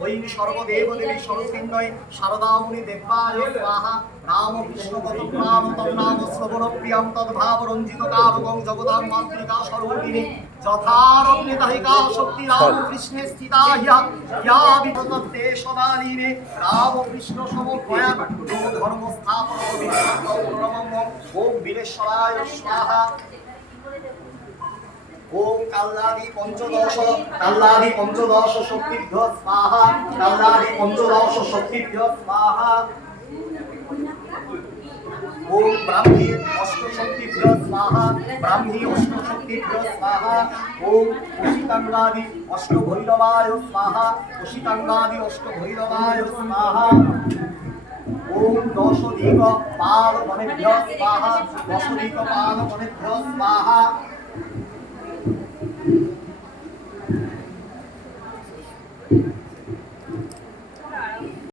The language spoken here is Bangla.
वैनि सर्वदेव देवी सर्वसिन्नय शारदामुनि देव्याय स्वाहा राम कृष्ण तत्प्राण तन्नाम श्रवण प्रियं तद्भाव रंजित कारुकं जगदां मातृका सर्वगिरि যথারগ্নিদাহিকা শক্তি রামকৃষ্ণে স্থিতা ইয়া বিপদতে সদালীনে রামকৃষ্ণ সমন্বয়া ধর্ম স্থাপন ওম বীরেশ্বরায় স্বাহা ओम कल्लादि पंचदश शक्तिभ्यो स्वाहा कल्लादि पंचदश शक्तिभ्यो स्वाहा ओम ब्राह्मी अष्टशक्तिभ्यो स्वाहा ब्राह्मी अष्टशक्तिभ्यो स्वाहा ओम कुशितांगादि अष्टभैरवाय स्वाहा कुशितांगादि अष्टभैरवाय स्वाहा ओम दशदिक पादगणेभ्यो स्वाहा दशदिक पादगणेभ्यो स्वाहा